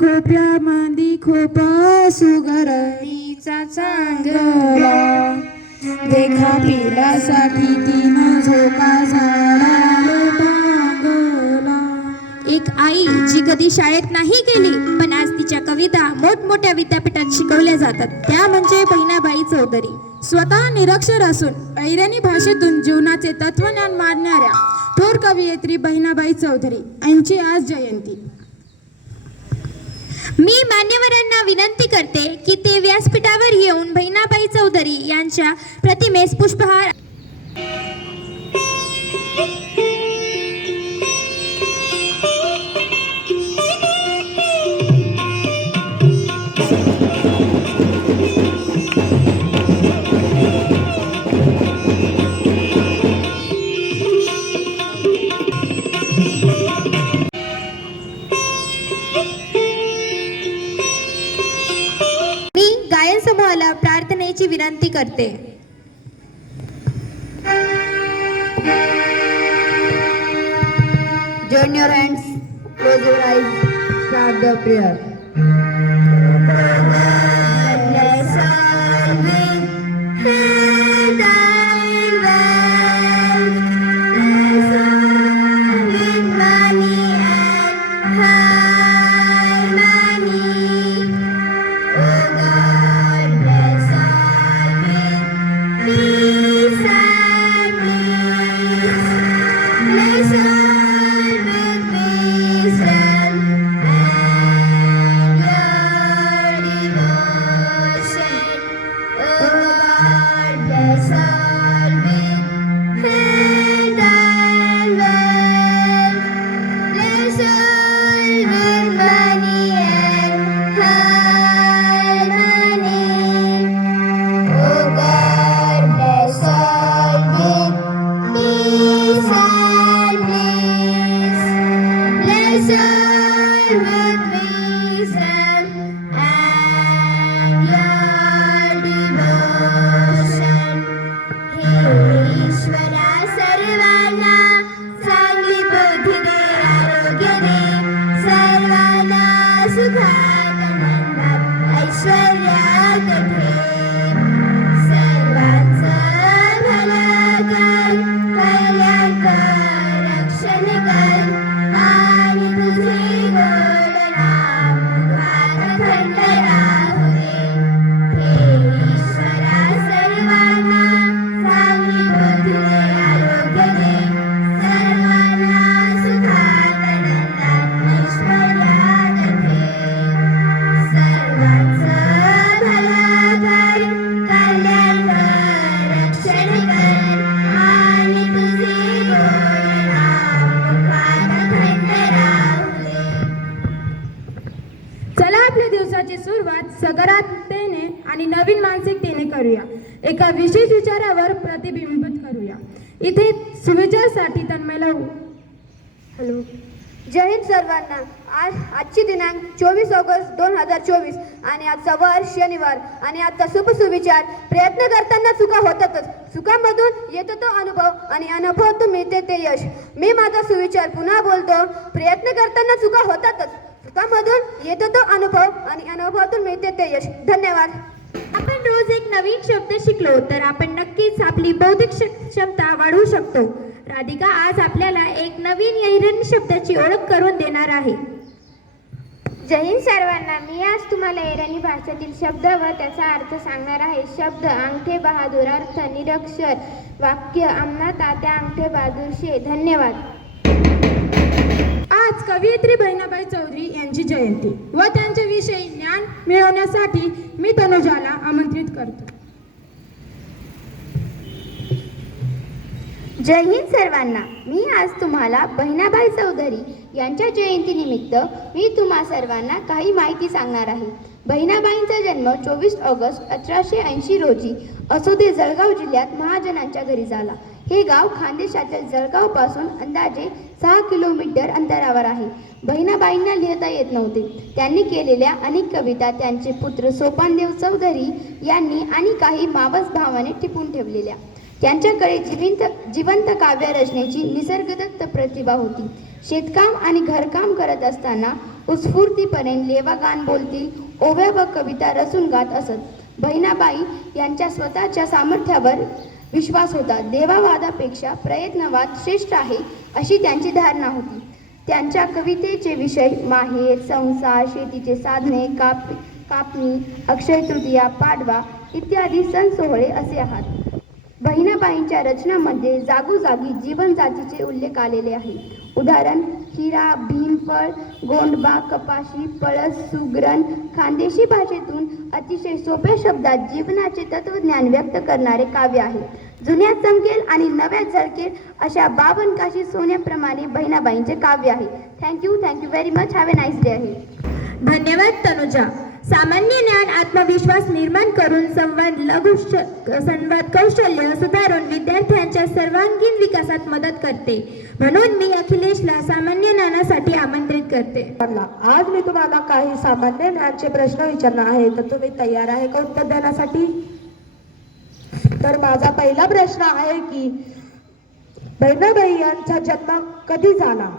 खोप्यामंदी खोप सुगरणीचा चांगला देखा पिलासाठी तीन झोका झाडाला टांगला. एक आई जी कधी शाळेत नाही गेली पण आज तिच्या कविता मोठमोठ्या विद्यापीठात शिकवल्या जातात, त्या म्हणजे बहिणाबाई चौधरी. स्वतः निरक्षर असून अहिराणी भाषेतून जीवनाचे तत्वज्ञान मांडणाऱ्या थोर कवयित्री बहिणाबाई चौधरी यांची आज जयंती. मी मान्यवरांना विनंती करते की ते व्यासपीठावर येऊन बहिणाबाई चौधरी यांच्या प्रतिमेस पुष्पहार. समूहाला प्रार्थनेची विनंती करते. Join your hands, close your eyes, start the prayer. Bless all with health and wealth. Bless all with money and harmony. Oh God, bless all with peace and bliss. Bless all with wisdom and your devotion. Oh God, bless all with health and wealth. Bless all with money and harmony. Oh God, bless all with peace and bliss. Bless all with wisdom and your devotion. हे ईश्वरा सर्वांना चांगली बुद्धी दे, आरोग्य दे, सर्वांना सुखात आनंदात ऐश्वर्यात ठेव. सर्वांचं भलं कर, कल्याण कर, रक्षण कर, आणि तुझे गोड नाम मुखात खंड राहू दे. हे ईश्वरा सर्वांना चांगली बुद्धी दे, आरोग्य दे, सर्वांना सुखात आनंदात ऐश्वर्यात ठेव. सर्वांचं भलं कर, कल्याण कर, रक्षण कर, आणि तुझे गोड नाम मुखात खंड राहू दे. चला आपल्या दिवसाची सुरुवात सकारात्मकतेने आणि नवीन मानसिकतेने करूया. एका विशेष विचारावर प्रतिबिंबित करूया. इथे सुविचारसाठी तन्मयला हॅलो. जय हिंद सर्वांना. आजची दिनांक 24 ऑगस्ट 2024 आणि आजचा वार शनिवार आणि आजचा शुभ सुविचार. प्रयत्न करताना चुका होतातच, चुकांमधून येतो तो अनुभव आणि अनुभवातून मिळते ते यश. मी माझा सुविचार पुन्हा बोलतो. प्रयत्न करताना चुका होतातच, चुकांमधून येतो तो अनुभव आणि अनुभवातून मिळते ते यश. धन्यवाद. आपण रोज एक नवीन शब्द शिकलो तर आपण नक्कीच आपली बौद्धिक क्षमता वाढवू शकतो. राधिका आज आपल्याला एक नवीन अहिराणी शब्दाची ओळख करून देणार आहे. जय हिंद सर्वांना. मी आज तुम्हाला अहिराणी भाषेतील शब्द व त्याचा अर्थ सांगणार आहे. शब्द अंगठे बहादूर. अर्थ निरक्षर. वाक्य अम्मा तात्या अंगठे बहादूर शे. धन्यवाद. आज कवयित्री बहिणाबाई चौधरी यांची जयंती व त्यांच्याविषयी ज्ञान मिळवण्यासाठी मी तनुजाला आमंत्रित करतो. जय हिंद सर्वांना. मी आज तुम्हाला बहिणाबाई चौधरी यांच्या जयंतीनिमित्त मी तुम्हा सर्वांना काही माहिती सांगणार आहे. बहिणाबाईंचा जन्म 24 ऑगस्ट 1880 रोजी असोदे जळगाव जिल्ह्यात महाजनांच्या घरी झाला. हे गाव खानदेशाच्या जळगावपासून अंदाजे 6 किलोमीटर अंतरावर आहे. बहिणाबाईंना लिहिता येत नव्हते. त्यांनी केलेल्या अनेक कविता त्यांचे पुत्र सोपानदेव चौधरी यांनी आणि काही मावस भावाने टिपून ठेवलेल्या. त्यांच्याकडे जिवंत काव्य रचनेची निसर्गदत्त प्रतिभा होती. शेतकाम आणि घरकाम करत असताना उत्स्फूर्तीपणे लेवागान बोलतील, ओव्या व कविता रचून गात असत. बहिणाबाई यांच्या स्वतःच्या सामर्थ्यावर विश्वास होता. देवावादापेक्षा प्रयत्नवाद श्रेष्ठ आहे अशी त्यांची धारणा होती. त्यांच्या कवितेचे विषय माहेर, संसार, शेतीचे साधने, कापणी, अक्षय तृतीया, पाडवा इत्यादी सण सोहळे असे आहात. बहिणाबाईंच्या रचनांमध्ये जागोजागी जीवन जातीचे उल्लेख आलेले आहे. उदाहरण हिरा, भीमफळ, गोंडबा, कपाशी, पळस, सुगरण, खानदेशी भाषेतून अतिशय सोप्या शब्दात जीवनाचे तत्वज्ञान व्यक्त करणारे काव्य आहे. जुन्यात चमकेल आणि नव्यात झळकेल अशा 52 काशी सोन्याप्रमाणे बहिणाबाईंचे काव्य आहे. Thank you very much. Have a nice day आहे. धन्यवाद तनुजा. सामान्य ज्ञान आत्मविश्वास निर्माण करून संवाद कौशल्य सुधारून विद्यार्थ्यांच्या सर्वांगीण विकासात मदत करते. म्हणून मी अखिलेशला सामान्य ज्ञानासाठी आमंत्रित करते. आज मी तुम्हाला काही सामान्य ज्ञानचे प्रश्न विचारणार आहे, तर तुम्ही तयार आहे का उत्तर देण्यासाठी? तर माझा पहिला प्रश्न आहे की बहिणाबाई यांचा जन्म कधी झाला?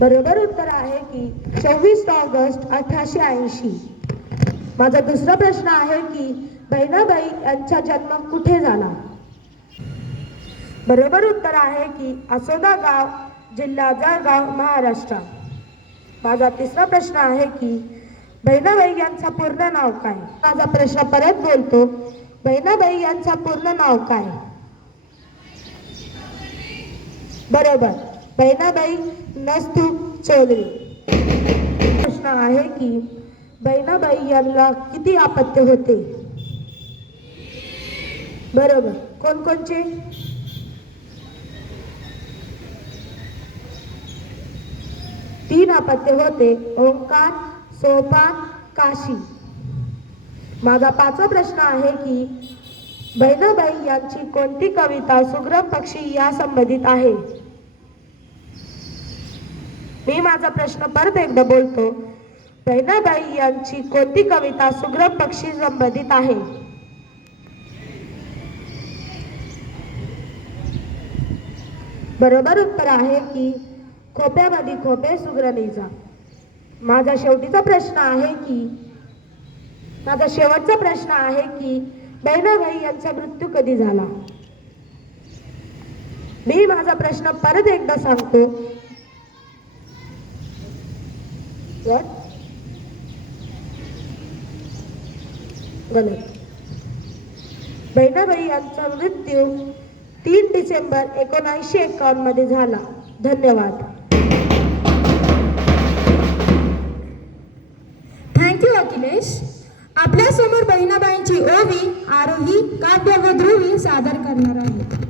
बरोबर उत्तर आहे की 24 ऑगस्ट 1880. माझा दुसरा प्रश्न आहे की बहिणाबाई यांचा जन्म कुठे झाला? बरोबर उत्तर आहे की आसोदा गाव, जिल्हा जळगाव, महाराष्ट्र. माझा तिसरा प्रश्न आहे की बहिणाबाई यांचा पूर्ण नाव काय? माझा प्रश्न परत बोलतो, बहिणाबाई यांचा पूर्ण नाव काय? बरोबर, बहिणाबाई नस्तूप चौधरी. प्रश्न आहे की बहिणाबाई यांना किती अपत्य होते? बरोबर, कोणकोणचे? तीन अपत्य होते, ओंकार, सोपान, काशी. माझा पाचवा प्रश्न आहे की बहिणाबाई यांची कोणती कविता सुग्रम पक्षी या संबंधित आहे? मी माझा प्रश्न परत एकदा बोलतो, बहिणाबाई यांची कोणती कविता सुग्रम पक्षी संबंधित आहे? बरोबर उत्तर आहे की खोप्यामध्ये खोपे सुग्रणीचा. माझा शेवटचा प्रश्न आहे की बहिणाबाई यांचा मृत्यू कधी झाला? मी माझा प्रश्न परत एकदा सांगतो, बहिणाबाई यांचा मृत्यू 3 डिसेंबर 1951 मध्ये झाला. धन्यवाद. थँक्यू अखिलेश. आपल्या समोर बहिणाबाईंची ओवी आरोही, काव्य व ध्रुवी सादर करणार आहे.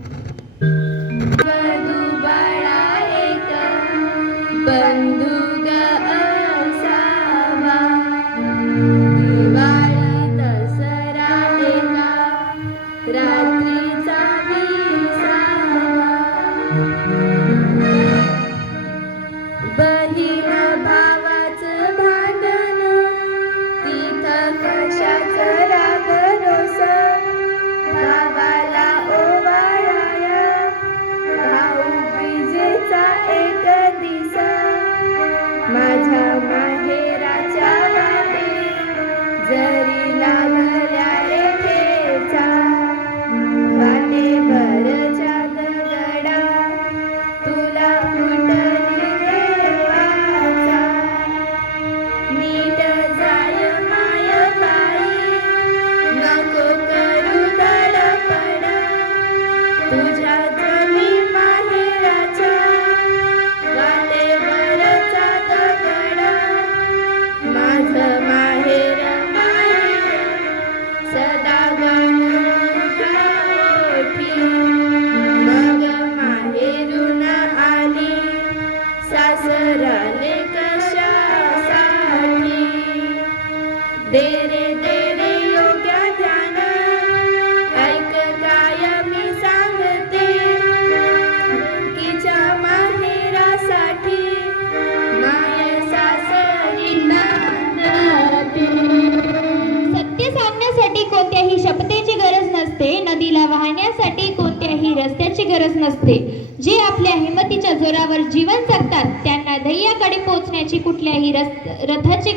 नदीला वाहण्यासाठी कोणत्याही रस्त्याची गरज नसते. जे आपल्या हिमतीच्या जोरावर जीवन जगतात त्यांना ध्येयाकडे पोहोचण्याची कुठल्याही रथाची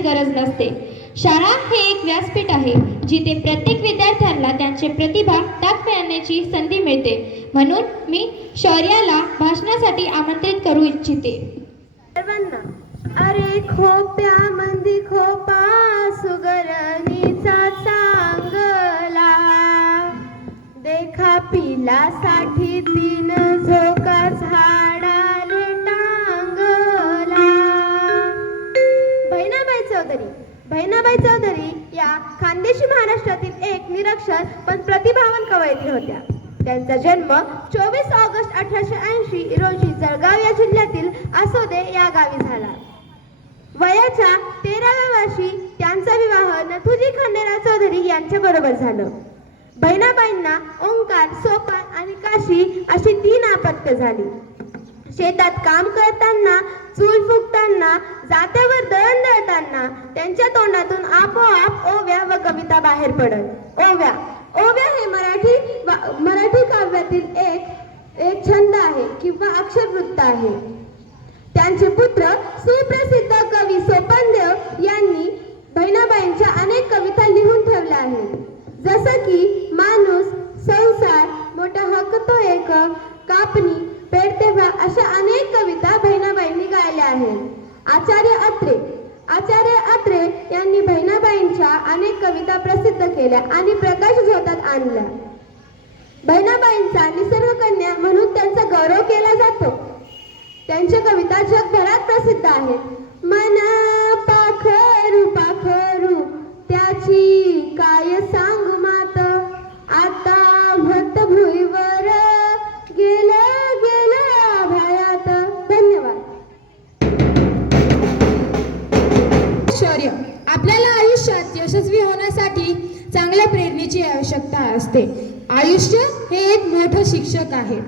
गरज नसते. शाळा हे एक व्यासपीठ आहे जिथे प्रत्येक विद्यार्थ्यांना त्यांची प्रतिभा दाखवण्याची संधी मिळते. म्हणून मी शौर्याला भाषणासाठी आमंत्रित करू इच्छिते. सर्वांना अरे खोप्या मंदी खोपा सुगरणीचा चांगला देखा पिलासाठी 3 झोका झाडाले टांगला. बहिणाबाई चौधरी या खानदेशी महाराष्ट्रातील एक निरक्षर पण प्रतिभावान कवयित्री होत्या. त्यांचा जन्म 24 ऑगस्ट 1880 रोजी जळगाव या जिल्ह्यातील आसोदे या गावी झाला. वयाच्या 13व्या वर्षी त्यांचा विवाह नथुजी खंडेराव चौधरी यांच्या बरोबर झालं. बहिणाबाईंना ओंकार, सोपान आणि काशी अशी 3 अपत्य झाली. शेतात काम करताना, चूल फुकताना, जात्यावर दळण दळताना त्यांच्या तोंडातून आपोआप ओव्या व कविता बाहेर पडत. ओव्या हे मराठी काव्यातील एक छंद आहे किंवा अक्षरवृत्त आहे. त्यांचे पुत्र सुप्रसिद्ध कवी सोपानदेव यांनी बहिणाबाईंच्या अनेक कविता लिहून ठेवल्या आहेत. जसं की माणूस, संसार, मोठा हक्क तो एक, कापणी, पेड तेव्हा अशा अनेक कविता बहिणाबाईंनी गायल्या आहेत. आचार्य अत्रे यांनी बहिणाबाईंच्या अनेक कविता प्रसिद्ध केल्या आणि प्रकाश झोतात आणल्या. बहिणाबाईंचा निसर्गकन्या म्हणून त्यांचा गौरव केला जातो. त्यांच्या कविता जगभरात प्रसिद्ध आहेत. मना पाखरू पाखरू त्याची काय सांगू मात, आता भक्त भुईवर गेलं आभाळात. धन्यवाद. शौर्य आपल्याला आयुष्यात यशस्वी होण्यासाठी चांगल्या प्रेरणेची आवश्यकता असते. आयुष्य हे एक मोठं शिक्षक आहे.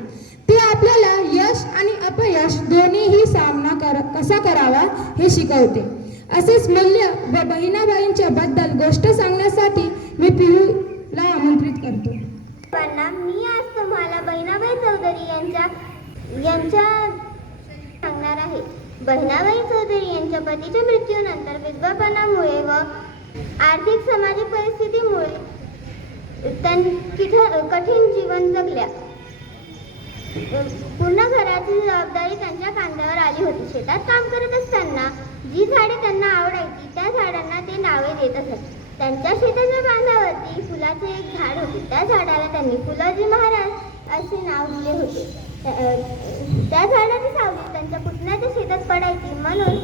ते आपल्याला यश आणि अपयश दोन्हीही सामना कसा करावा हे शिकवते. असेच मूल्य व बहिणाबाईंच्या बद्दल गोष्ट सांगण्यासाठी मी पिहूला आमंत्रित करतो. मी आज तुम्हाला बहिणाबाई चौधरी यांच्या सांगणार आहे. बहिणाबाई चौधरी यांच्या पतीच्या मृत्यूनंतर विधवापणामुळे व आर्थिक सामाजिक परिस्थितीमुळे कठीण जीवन जगल्या. पूर्ण घराची जबाबदारी त्यांच्या खांद्यावर आली होती. शेतात काम करत असताना जी झाडे त्यांना आवडायची त्या झाडांना ते नावे देत असत. त्यांच्या शेताच्या बांधावरती फुलाचे एक झाड होते. त्या झाडाला त्यांनी फुलाजी महाराज असे नाव दिले होते. त्या झाडाची सावली त्यांच्या पुतण्याच्या शेतात पडायची म्हणून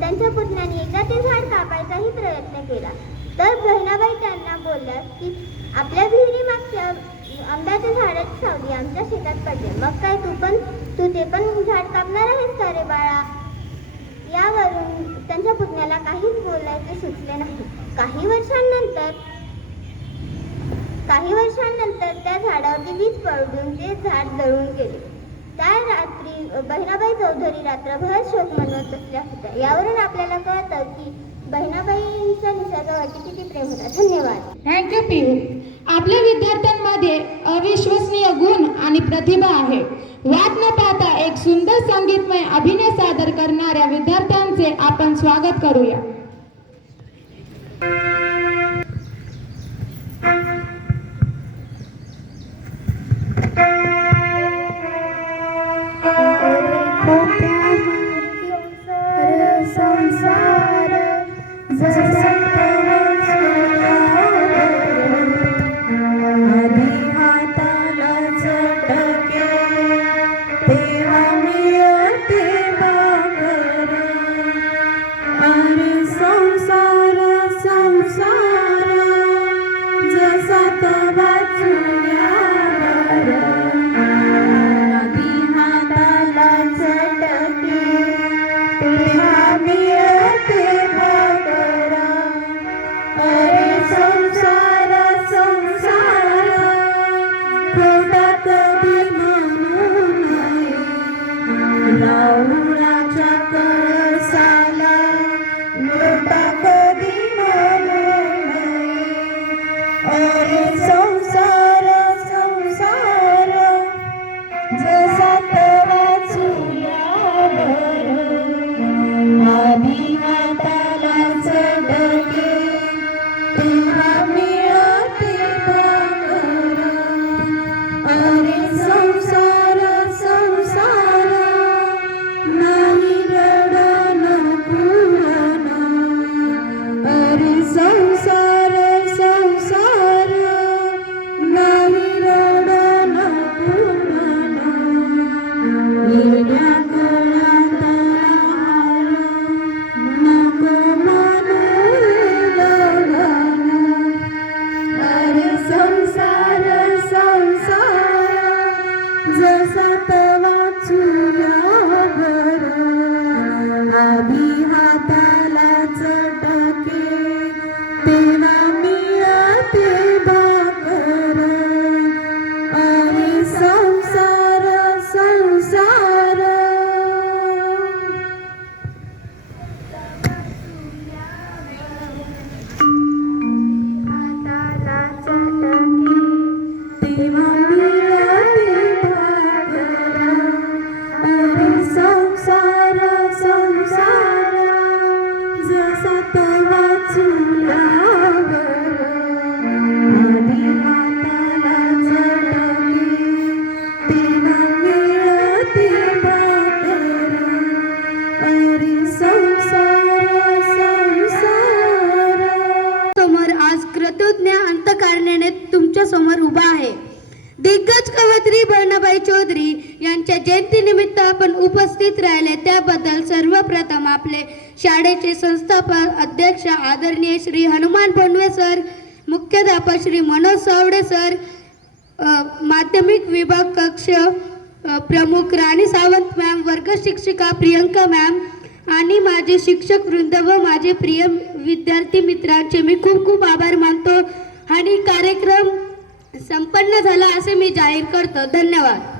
त्यांच्या पुतण्याने एकदा ते झाड कापायचाही प्रयत्न केला. तर बहिणाबाई त्यांना बोलल्या की आपल्या विहिरी मागच्या आंब्याच्या झाडाची सावली आमच्या शेतात पडली, मग काय तू ते पण झाड कापणार आहेस का रे बाळा. यावरून त्यांच्या पुतण्याला काहीच बोलायचे सुचले नाही. काही वर्षांनंतर त्या झाडावरती वीज पडून ते झाड जळून गेले. त्या रात्री बहिणाबाई चौधरी रात्रभर शोक मनवत बसल्या होत्या. यावरून आपल्याला कळतं की बहिणाबाईंच्या निसर्गावरती किती प्रेम होता. धन्यवाद. थँक्यू पिहू. आपल्या विद्यार्थ्यांमध्ये अविश्वसनीय गुण आणि प्रतिभा आहे. वाट न पाहता एक सुंदर संगीतमय अभिनय सादर करणाऱ्या विद्यार्थ्यांचे आपण स्वागत करूया. यांच्या जयंतीनिमित्त आपण उपस्थित राहिले त्याबद्दल सर्वप्रथम आपले शाळेचे संस्थापक अध्यक्ष आदरणीय श्री हनुमान भोंडवे सर, मुख्याध्यापक श्री मनोज सावडे सर, माध्यमिक विभाग कक्ष प्रमुख राणी सावंत मॅम, वर्ग शिक्षिका प्रियंका मॅम आणि माझे शिक्षक वृंद व माझे प्रिय विद्यार्थी मित्रांचे मी खूप खूप आभार मानतो आणि कार्यक्रम संपन्न झाला असे मी जाहीर करतो. धन्यवाद.